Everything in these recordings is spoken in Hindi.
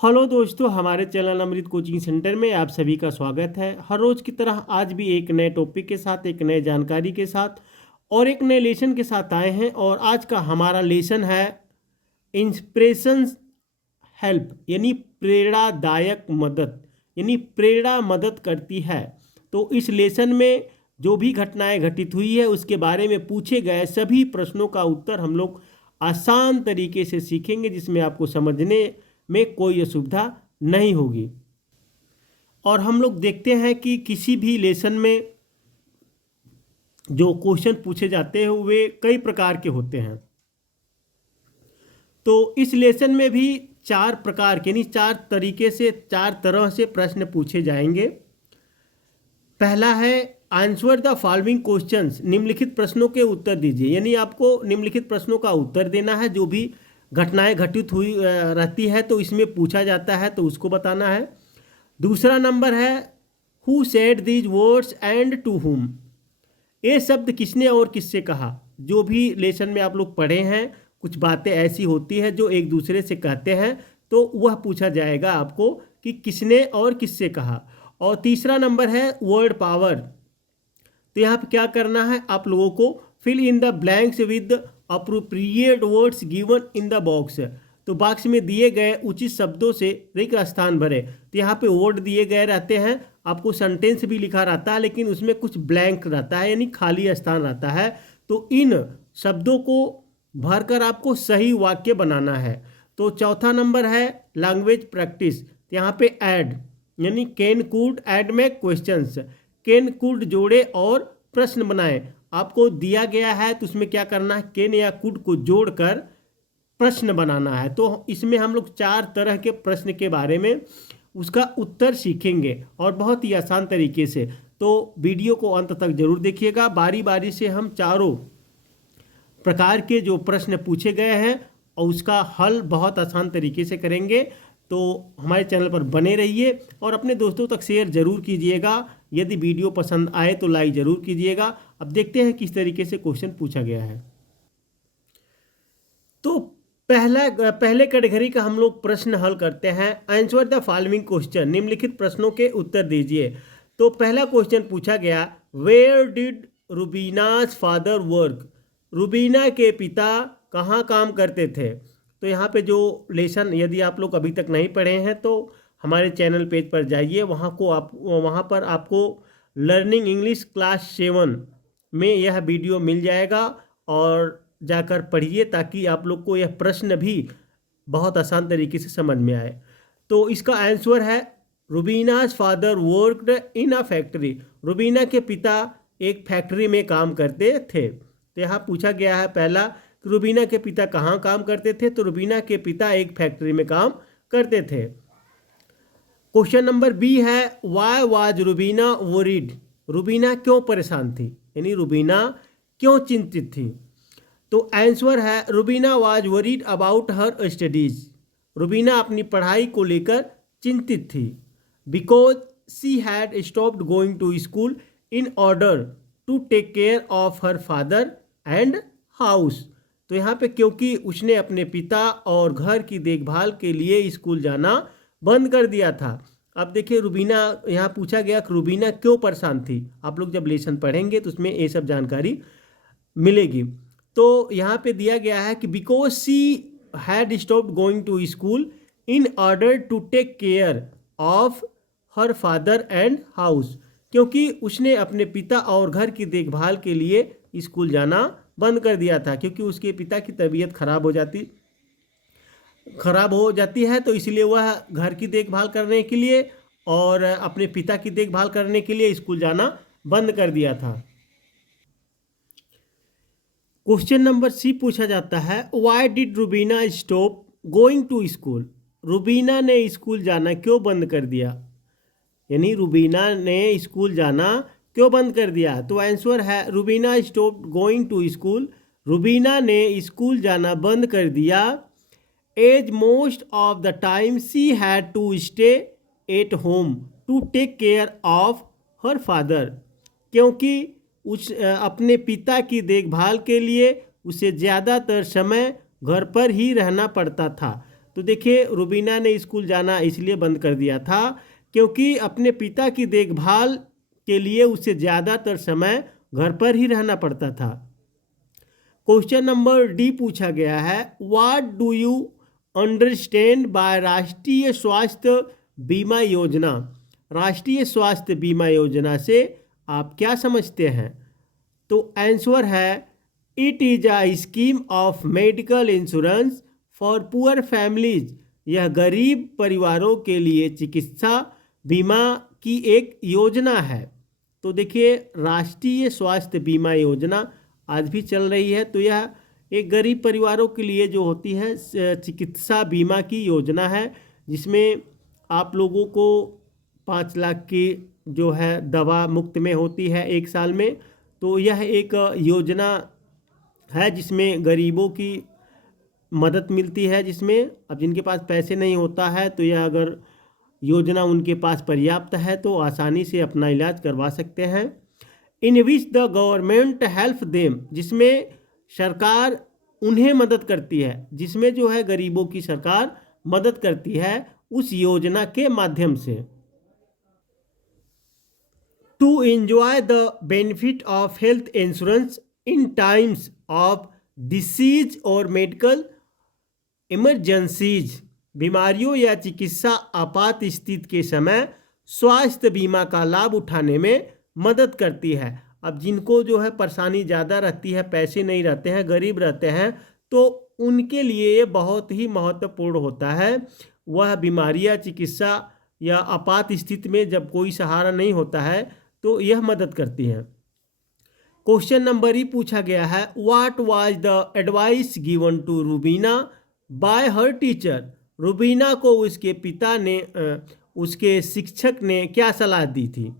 हेलो दोस्तों, हमारे चैनल अमृत कोचिंग सेंटर में आप सभी का स्वागत है। हर रोज़ की तरह आज भी एक नए टॉपिक के साथ, एक नए जानकारी के साथ और एक नए लेसन के साथ आए हैं। और आज का हमारा लेसन है इंस्पिरेशन हेल्प, यानी प्रेरणादायक मदद, यानी प्रेरणा मदद करती है। तो इस लेसन में जो भी घटनाएं घटित हुई है उसके बारे में पूछे गए सभी प्रश्नों का उत्तर हम लोग आसान तरीके से सीखेंगे, जिसमें आपको समझने में कोई असुविधा नहीं होगी। और हम लोग देखते हैं कि किसी भी लेसन में जो क्वेश्चन पूछे जाते हैं वे कई प्रकार के होते हैं। तो इस लेसन में भी चार प्रकार के, यानी चार तरीके से, चार तरह से प्रश्न पूछे जाएंगे। पहला है आंसर द फॉलोइंग क्वेश्चंस, निम्नलिखित प्रश्नों के उत्तर दीजिए। यानी आपको निम्नलिखित प्रश्नों का उत्तर देना है। जो भी घटनाएं घटित हुई रहती है तो इसमें पूछा जाता है, तो उसको बताना है। दूसरा नंबर है who said these words and to whom, ये शब्द किसने और किससे कहा। जो भी लेसन में आप लोग पढ़े हैं कुछ बातें ऐसी होती है जो एक दूसरे से कहते हैं, तो वह पूछा जाएगा आपको कि किसने और किससे कहा। और तीसरा नंबर है वर्ड पावर। तो यहाँ पे क्या करना है, आप लोगों को fill in the blanks with appropriate words given in the box. तो बॉक्स में दिए गए उचित शब्दों से रिक्त स्थान भरे। तो यहाँ पे वर्ड दिए गए रहते हैं, आपको सेंटेंस भी लिखा रहता है, लेकिन उसमें कुछ ब्लैंक रहता है, यानी खाली स्थान रहता है। तो इन शब्दों को भरकर आपको सही वाक्य बनाना है। तो चौथा नंबर है लैंग्वेज प्रैक्टिस। यहाँ पे ऐड, यानी कैन कुड ऐड में क्वेश्चंस, कैन कुड जोड़े और प्रश्न बनाए। आपको दिया गया है तो उसमें क्या करना है, कैन या कुड को जोड़कर प्रश्न बनाना है। तो इसमें हम लोग चार तरह के प्रश्न के बारे में उसका उत्तर सीखेंगे और बहुत ही आसान तरीके से। तो वीडियो को अंत तक जरूर देखिएगा। बारी बारी से हम चारों प्रकार के जो प्रश्न पूछे गए हैं और उसका हल बहुत आसान तरीके से करेंगे। तो हमारे चैनल पर बने रहिए और अपने दोस्तों तक शेयर जरूर कीजिएगा। यदि वीडियो पसंद आए तो लाइक जरूर कीजिएगा। अब देखते हैं किस तरीके से क्वेश्चन पूछा गया है। तो पहले कैटेगरी का हम लोग प्रश्न हल करते हैं। आंसर द फॉलोइंग क्वेश्चन, निम्नलिखित प्रश्नों के उत्तर दीजिए। तो पहला क्वेश्चन पूछा गया where did Rubina's father work, Rubina के पिता कहाँ काम करते थे। तो यहाँ पे जो लेसन यदि आप लोग अभी तक नहीं पढ़े हैं तो हमारे चैनल पेज पर जाइए, वहाँ पर आपको लर्निंग इंग्लिश क्लास 7 में यह वीडियो मिल जाएगा और जाकर पढ़िए, ताकि आप लोग को यह प्रश्न भी बहुत आसान तरीके से समझ में आए। तो इसका आंसर है Rubina's father worked in a factory, Rubina के पिता एक फैक्ट्री में काम करते थे। तो यहाँ पूछा गया है पहला, रुबीना के पिता कहाँ काम करते थे। तो रुबीना के पिता एक फैक्ट्री में काम करते थे। क्वेश्चन नंबर बी है why was Rubina worried, Rubina क्यों परेशान थी, यानी रुबीना क्यों चिंतित थी। तो आंसर है Rubina was worried about her studies, Rubina अपनी पढ़ाई को लेकर चिंतित थी। Because she had stopped going to school in order to take care of her father and house. तो यहाँ पे क्योंकि उसने अपने पिता और घर की देखभाल के लिए स्कूल जाना बंद कर दिया था। अब देखिए रुबीना, यहाँ पूछा गया कि रुबीना क्यों परेशान थी। आप लोग जब लेसन पढ़ेंगे तो उसमें ये सब जानकारी मिलेगी। तो यहाँ पे दिया गया है कि because she had stopped going to school in order to take care of her father and house, क्योंकि उसने अपने पिता और घर की देखभाल के लिए स्कूल जाना बंद कर दिया था, क्योंकि उसके पिता की तबीयत खराब हो जाती है। तो इसलिए वह घर की देखभाल करने के लिए और अपने पिता की देखभाल करने के लिए स्कूल जाना बंद कर दिया था। क्वेश्चन नंबर सी पूछा जाता है why did Rubina stop going to school, Rubina ने स्कूल जाना क्यों बंद कर दिया, यानी रुबीना ने स्कूल जाना क्यों बंद कर दिया। तो आंसर है Rubina stop going to school, Rubina ने स्कूल जाना बंद कर दिया। As most of the time she had to stay at home to take care of her father, क्योंकि उस अपने पिता की देखभाल के लिए उसे ज़्यादातर समय घर पर ही रहना पड़ता था। तो देखिए रुबीना ने स्कूल जाना इसलिए बंद कर दिया था क्योंकि अपने पिता की देखभाल के लिए उसे ज़्यादातर समय घर पर ही रहना पड़ता था। क्वेश्चन नंबर डी पूछा गया है, what do you understand by राष्ट्रीय स्वास्थ्य बीमा योजना। राष्ट्रीय स्वास्थ्य बीमा योजना से आप क्या समझते हैं? तो आंसर है, it is a scheme of medical insurance for poor families. यह गरीब परिवारों के लिए चिकित्सा बीमा की एक योजना है। तो देखिए राष्ट्रीय स्वास्थ्य बीमा योजना आज भी चल रही है। तो यह एक गरीब परिवारों के लिए जो होती है चिकित्सा बीमा की योजना है, जिसमें आप लोगों को 5 लाख की जो है दवा मुफ्त में होती है 1 साल में। तो यह एक योजना है जिसमें गरीबों की मदद मिलती है, जिसमें अब जिनके पास पैसे नहीं होता है तो यह अगर योजना उनके पास पर्याप्त है तो आसानी से अपना इलाज करवा सकते हैं। In which the government help them, जिसमें सरकार उन्हें मदद करती है, जिसमें जो है गरीबों की सरकार मदद करती है उस योजना के माध्यम से। To enjoy the benefit of health insurance in times of disease और मेडिकल इमरजेंसीज, बीमारियों या चिकित्सा आपात स्थिति के समय स्वास्थ्य बीमा का लाभ उठाने में मदद करती है। अब जिनको जो है परेशानी ज़्यादा रहती है, पैसे नहीं रहते हैं, गरीब रहते हैं, तो उनके लिए ये बहुत ही महत्वपूर्ण होता है। वह बीमारी या चिकित्सा या आपात स्थिति में जब कोई सहारा नहीं होता है तो यह मदद करती है। क्वेश्चन नंबर ई पूछा गया है, what was the advice given to Rubina by her teacher. Rubina को उसके पिता ने उसके शिक्षक ने क्या सलाह दी थी?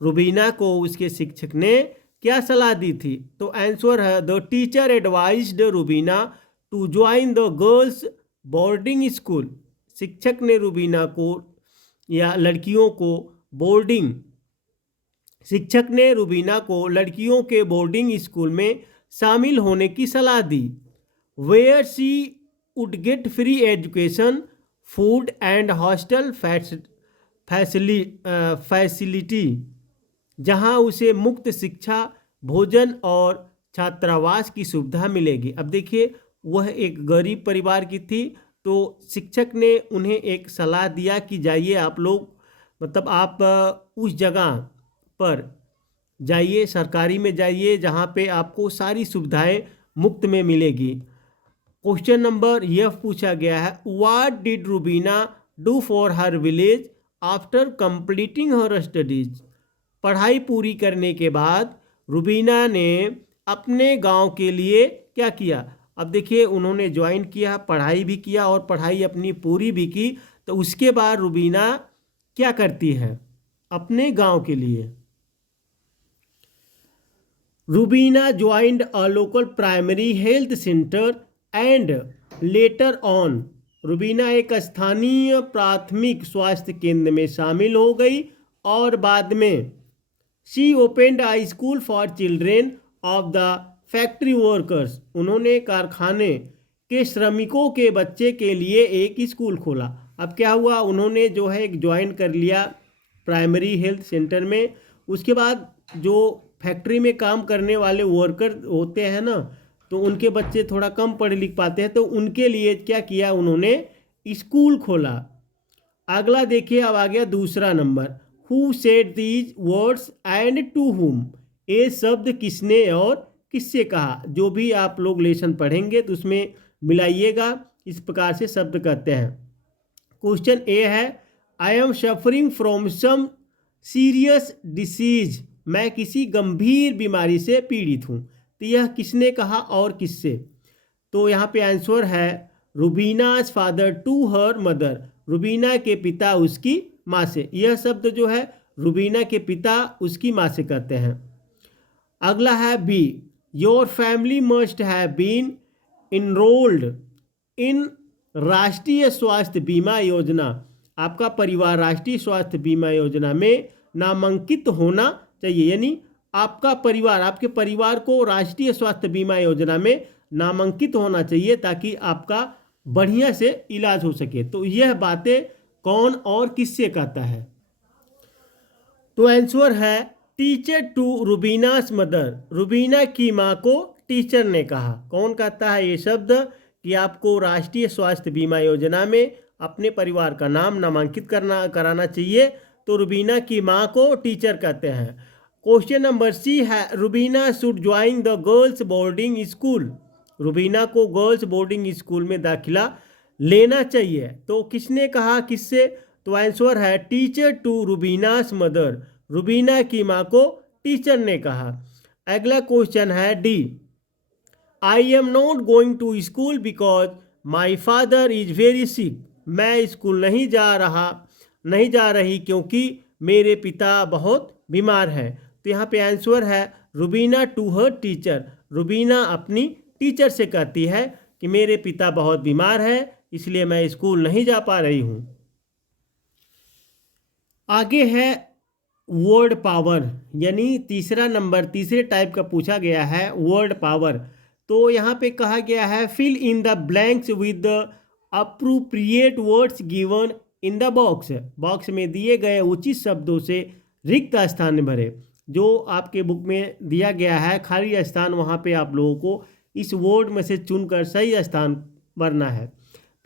रुबीना को उसके शिक्षक ने क्या सलाह दी थी? तो आंसर है, the teacher advised Rubina to join the girls boarding school. शिक्षक ने रुबीना को या लड़कियों को शिक्षक ने रुबीना को लड़कियों के बोर्डिंग स्कूल में शामिल होने की सलाह दी। Where she would get free education, food and hostel facility, जहां उसे मुफ्त शिक्षा, भोजन और छात्रावास की सुविधा मिलेगी। अब देखिए वह एक गरीब परिवार की थी, तो शिक्षक ने उन्हें एक सलाह दिया कि जाइए आप लोग, मतलब आप उस जगह पर जाइए, सरकारी में जाइए जहाँ पे आपको सारी सुविधाएं मुफ्त में मिलेगी। क्वेश्चन नंबर एफ पूछा गया है, what did Rubina do for her village after completing her studies. पढ़ाई पूरी करने के बाद रुबीना ने अपने गांव के लिए क्या किया? अब देखिए उन्होंने ज्वाइन किया, पढ़ाई भी किया और पढ़ाई अपनी पूरी भी की। तो उसके बाद रुबीना क्या करती है अपने गांव के लिए? Rubina joined a local primary health centre and later on, Rubina एक स्थानीय प्राथमिक स्वास्थ्य केंद्र में शामिल हो गई और बाद में she opened a school for children of the factory workers, उन्होंने कारखाने के श्रमिकों के बच्चे के लिए एक स्कूल खोला। अब क्या हुआ, उन्होंने जो है एक ज्वाइन कर लिया प्राइमरी हेल्थ सेंटर में। उसके बाद जो फैक्ट्री में काम करने वाले वर्कर होते हैं ना, तो उनके बच्चे थोड़ा कम पढ़ लिख पाते हैं, तो उनके लिए क्या किया, उन्होंने स्कूल खोला। अगला देखिए, अब आ गया दूसरा number, who said these words and to whom, ये शब्द किसने और किससे कहा। जो भी आप लोग लेसन पढ़ेंगे तो उसमें मिलाइएगा, इस प्रकार से शब्द कहते हैं। क्वेश्चन ए है, I am suffering from some serious disease, मैं किसी गंभीर बीमारी से पीड़ित हूँ। तो यह किसने कहा और किससे? तो यहाँ पे आंसर है, Rubina's father to her mother, Rubina के पिता उसकी माँ से। यह शब्द जो है रुबीना के पिता उसकी माँ से कहते हैं। अगला है B, your family must have been enrolled in Rashtriya Swasthya बीमा योजना, आपका परिवार राष्ट्रीय स्वास्थ्य बीमा योजना में नामांकित होना चाहिए। यानी आपका परिवार, आपके परिवार को राष्ट्रीय स्वास्थ्य बीमा योजना में नामांकित होना चाहिए ताकि आपका बढ़िया से इलाज हो सके। तो यह बातें कौन और किससे कहता है? तो आंसर है teacher to Rubina's mother. Rubina की माँ को टीचर ने कहा। कौन कहता है ये शब्द कि आपको राष्ट्रीय स्वास्थ्य बीमा योजना में अपने परिवार का नाम नामांकित कराना चाहिए? तो रुबीना की माँ को टीचर कहते हैं। क्वेश्चन नंबर सी है Rubina should join the girls boarding school. Rubina को गर्ल्स बोर्डिंग स्कूल में दाखिला लेना चाहिए। तो किसने कहा, किससे? तो आंसर है teacher to Rubina's mother. Rubina की माँ को टीचर ने कहा। अगला क्वेश्चन है D, I am not going to school because my father is very sick. मैं स्कूल नहीं जा रही क्योंकि मेरे पिता बहुत बीमार हैं। तो यहाँ पे आंसर है Rubina to her teacher. Rubina अपनी टीचर से कहती है कि मेरे पिता बहुत बीमार है, इसलिए मैं स्कूल नहीं जा पा रही हूँ। आगे है वर्ड पावर, यानी तीसरे टाइप का पूछा गया है वर्ड पावर। तो यहाँ पे कहा गया है fill in the blanks with the appropriate words given in the box. Box में दिए गए उचित शब्दों से रिक्त स्थान भरे। जो आपके बुक में दिया गया है खाली स्थान, वहाँ पे आप लोगों को इस वर्ड में से चुनकर सही स्थान भरना है।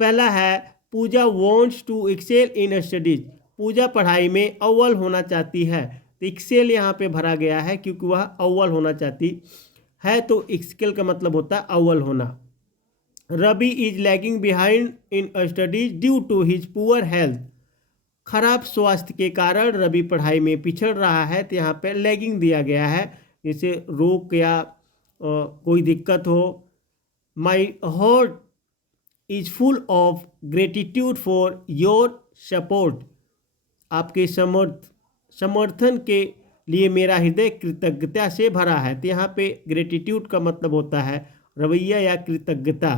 पहला है Pooja wants to excel in studies. Pooja पढ़ाई में अव्वल होना चाहती है। तो एक्सेल यहाँ पे भरा गया है क्योंकि वह अव्वल होना चाहती है। तो एक्सेल का मतलब होता है अव्वल होना। Ravi is lagging behind in studies due to his poor health. खराब स्वास्थ्य के कारण रवि पढ़ाई में पिछड़ रहा है। तो यहाँ पे लैगिंग दिया गया है, जैसे रोग या कोई दिक्कत हो। My heart is full of gratitude for your support. आपके समर्थन के लिए मेरा हृदय कृतज्ञता से भरा है। तो यहाँ पे ग्रेटिट्यूड का मतलब होता है रवैया या कृतज्ञता।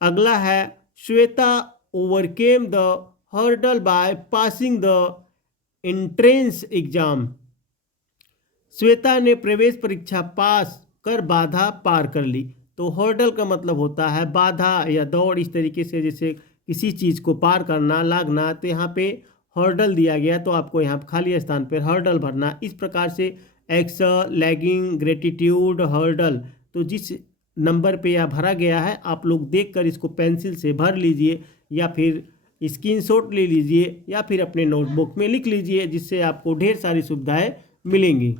अगला है Shweta overcame the hurdle by passing the entrance exam. Shweta ने प्रवेश परीक्षा पास कर बाधा पार कर ली। तो हर्डल का मतलब होता है बाधा या दौड़, इस तरीके से जैसे किसी चीज़ को पार करना, लागना। तो यहाँ पे हर्डल दिया गया, तो आपको यहाँ खाली स्थान पर हर्डल भरना। इस प्रकार से एक्सल, लैगिंग, ग्रेटिट्यूड, हर्डल, तो जिस नंबर पे यह भरा गया है आप लोग देखकर इसको पेंसिल से भर लीजिए या फिर स्क्रीनशॉट ले लीजिए या फिर अपने नोटबुक में लिख लीजिए, जिससे आपको ढेर सारी सुविधाएं मिलेंगी।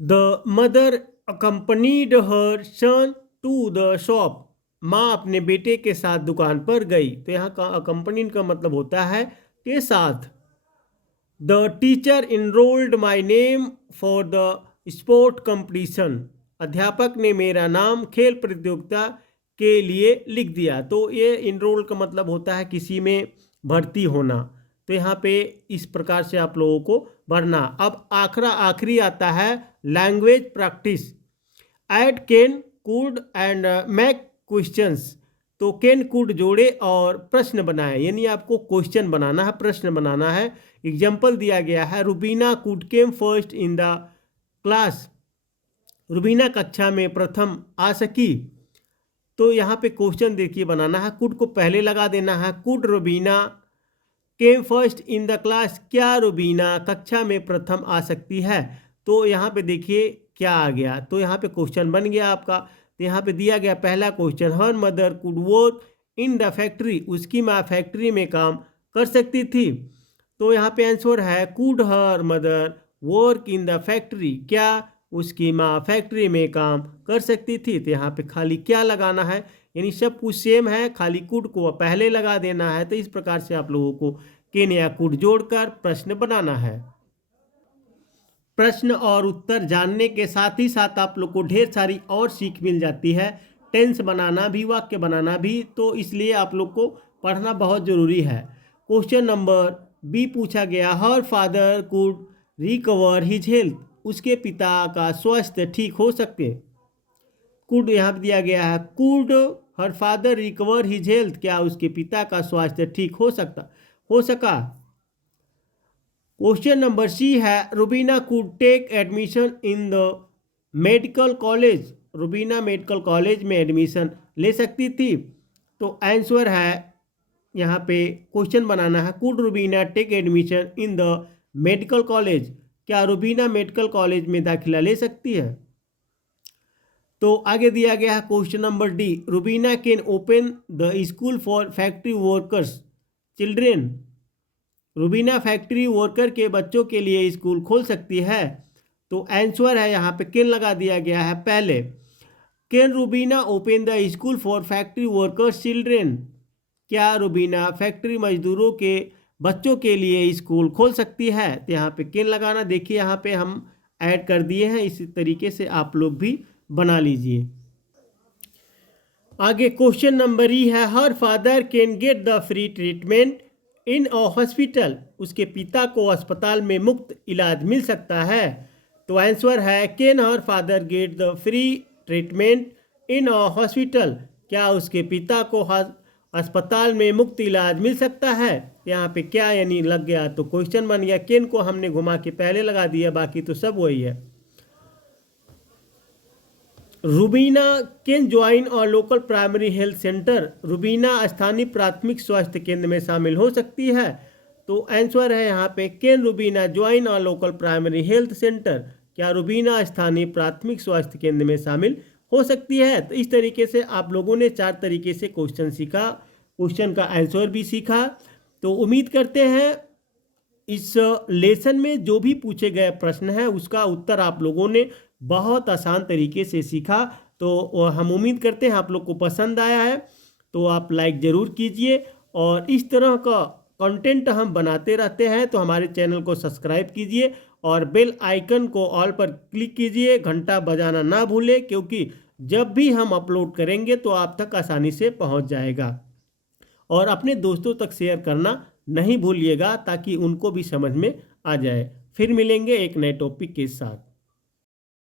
The mother accompanied her son to the shop. माँ अपने बेटे के साथ दुकान पर गई। तो यहाँ का अकम्पनी का मतलब होता है के साथ। The teacher enrolled my name for the sport competition. अध्यापक ने मेरा नाम खेल प्रतियोगिता के लिए लिख दिया। तो ये इनरोल का मतलब होता है किसी में भर्ती होना। तो यहाँ पे इस प्रकार से आप लोगों को भरना। अब आखिरी आता है language practice. Add can, could and make questions. तो कैन कुड जोड़े और प्रश्न बनाए, यानी आपको क्वेश्चन बनाना है, प्रश्न बनाना है। एग्जाम्पल दिया गया है Rubina could came first in the class. Rubina कक्षा में प्रथम आ सकी। तो यहाँ पे क्वेश्चन देखिए बनाना है, कुड को पहले लगा देना है। Could Rubina came first in the class. क्या रुबीना कक्षा में प्रथम आ सकती है? तो यहाँ पे देखिए क्या आ गया। तो यहाँ पे क्वेश्चन बन गया आपका। तो यहाँ पे दिया गया पहला question, her mother could work in the factory. उसकी माँ फैक्ट्री में काम कर सकती थी। तो यहाँ पे आंसर है could her mother work in the factory. क्या उसकी माँ फैक्ट्री में काम कर सकती थी? तो यहाँ पे खाली क्या लगाना है, यानी सब कुछ सेम है, खाली कुड को पहले लगा देना है। तो इस प्रकार से आप लोगों को केन या कुड जोड़कर प्रश्न बनाना है। प्रश्न और उत्तर जानने के साथ ही साथ आप लोग को ढेर सारी और सीख मिल जाती है, टेंस बनाना भी, वाक्य बनाना भी। तो इसलिए आप लोग को पढ़ना बहुत ज़रूरी है। क्वेश्चन नंबर बी पूछा गया, her father could recover his health. उसके पिता का स्वास्थ्य ठीक हो सकते। कुड यहाँ दिया गया है, could her father recover his health. क्या उसके पिता का स्वास्थ्य ठीक हो सका। क्वेश्चन नंबर सी है, Rubina could take admission in the medical college. Rubina medical college में एडमिशन ले सकती थी? तो आंसर है यहाँ पे क्वेश्चन बनाना है, could Rubina take admission in the medical college? क्या रुबीना मेडिकल कॉलेज में दाखिला ले सकती है? तो आगे दिया गया है question number D, Rubina can open the school for factory workers children? Rubina factory worker के बच्चों के लिए स्कूल खोल सकती है? तो आंसर है यहाँ पे कैन लगा दिया गया है पहले। Can Rubina open the school for factory workers children? क्या रुबीना फैक्ट्री मजदूरों के बच्चों के लिए स्कूल खोल सकती है? तो यहाँ पे कैन लगाना, देखिए यहाँ पे हम ऐड कर दिए हैं, इसी तरीके से आप लोग भी बना लीजिए। आगे क्वेश्चन नंबर ई है, her father can get the free treatment in a hospital? उसके पिता को अस्पताल में मुफ्त इलाज मिल सकता है? तो आंसर है can her father get the free treatment in a hospital? क्या उसके पिता को अस्पताल में मुफ्त इलाज मिल सकता है? यहाँ पे क्या यानी लग गया तो क्वेश्चन बन गया, कैन को हमने घुमा के पहले लगा दिया, बाकी तो सब वही है। रुबीना कैन ज्वाइन और local primary health centre? Rubina स्थानीय प्राथमिक स्वास्थ्य केंद्र में शामिल हो सकती है? तो आंसर है यहाँ पे कैन रुबीना ज्वाइन और लोकल प्राइमरी हेल्थ सेंटर? क्या रुबीना स्थानीय प्राथमिक स्वास्थ्य केंद्र में शामिल हो सकती है? तो इस तरीके से आप लोगों ने 4 तरीके से क्वेश्चन सीखा, क्वेश्चन का आंसर भी सीखा। तो उम्मीद करते हैं इस लेसन में जो भी पूछे गए प्रश्न हैं उसका उत्तर आप लोगों ने बहुत आसान तरीके से सीखा। तो हम उम्मीद करते हैं आप लोग को पसंद आया है, तो आप लाइक ज़रूर कीजिए और इस तरह का कंटेंट हम बनाते रहते हैं, तो हमारे चैनल को सब्सक्राइब कीजिए और बेल आइकन को ऑल पर क्लिक कीजिए, घंटा बजाना ना भूलें, क्योंकि जब भी हम अपलोड करेंगे तो आप तक आसानी से पहुंच जाएगा। और अपने दोस्तों तक शेयर करना नहीं भूलिएगा ताकि उनको भी समझ में आ जाए। फिर मिलेंगे एक नए टॉपिक के साथ।